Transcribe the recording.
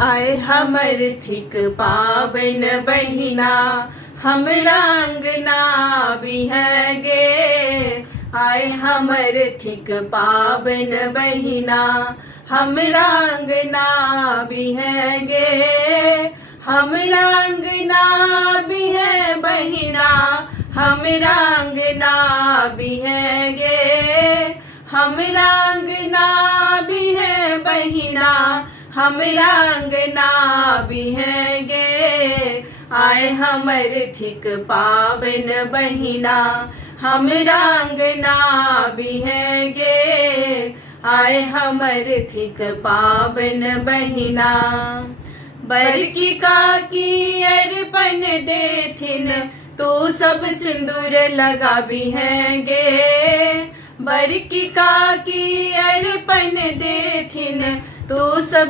आए हमर थिक पाबन बहिना हमरा अंगना बिहगे। आए हमर थिक पाबन बहिना हमरा अंगना बिहगे। हमरा अंगना बिहे बहिना हमरा अंगना बिहगे। हमरा अंगना बिहे बहिना हमरा अंगना बिहगे। आए हमर थिक पाबन बहिना हमरा अंगना बिहगे। आए हमर थिक पाबन बहिना बड़की काकी अरपन देथिन तो सब सिंदूर लगा बिहगे। बड़की काकी अरपन देथिन तो सब